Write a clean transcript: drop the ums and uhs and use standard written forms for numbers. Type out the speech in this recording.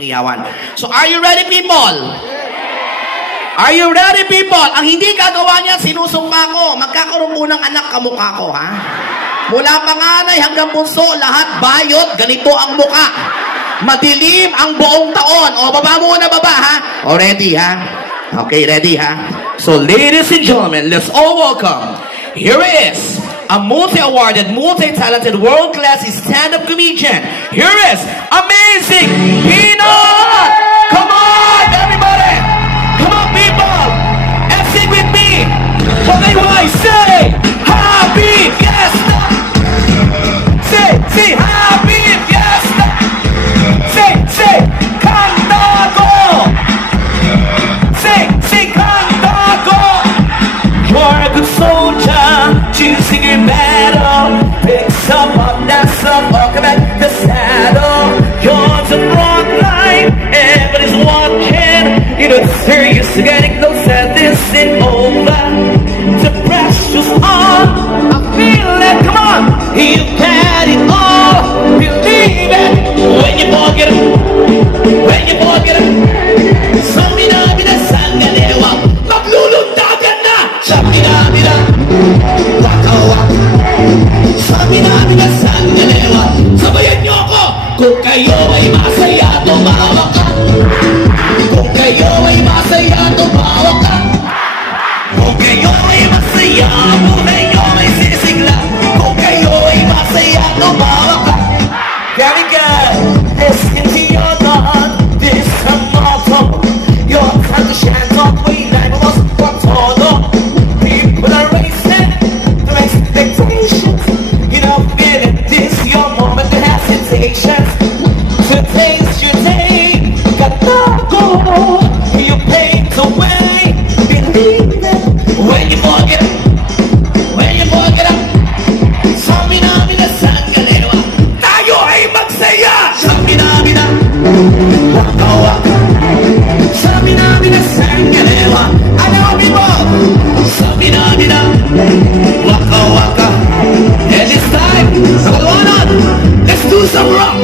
iyawan. So, are you ready, people? Are you ready, people? Ang hindi gagawa niya, sinusumpa ko. Magkakaroon mo ng anak kamukha ko, ha? Mula panganay hanggang bunso, lahat bayot, ganito ang muka. Madilim ang buong taon. O, baba muna, baba, ha? O, ready, ha? Okay, ready, ha? So, ladies and gentlemen, let's all welcome. Here is a multi-awarded, multi-talented, world-class stand-up comedian. Here is Amazing Peanut! Come on, everybody! Come on, people! And sing with me! What do I say? Happy Fiesta! Say, Happy Fiesta! Say, Cantago! Say, Cantago! You're a good soldier, choosing your battle. Pick some up, that's up, welcome back the saddle. You're on the front line, everybody's watching. You know the serious, you're getting closer, this ain't over. The pressure's on, I feel it, come on. You got it all, believe it. When you forget it, when you forget it. Samina, sangalewa, maglulundagan na. Samina, waka waka. Samina, sangalewa. Sabayan niyo ako. Kung kayo ay masaya, tumawa ka. Kung kayo ay masaya, tumawa ka. Kung kayo ay masaya, buhay niyo may sisigla. Kung kayo ay masaya, tumawa ka. There we go. Listen to your God. This is a motto. Your time to shine up. We like us for todo. People are racing to expectations. You know, feeling this your moment of hesitation. Today's your day. Gotta go. You paved the way. Believe it. When you forget it. When you forget it. Samina, sangalewa. Tayo ay magsaya. Samina, waka waka. Samina, sangalewa. Ano mo? Samina, waka waka. And this time, come on, let's do some rock.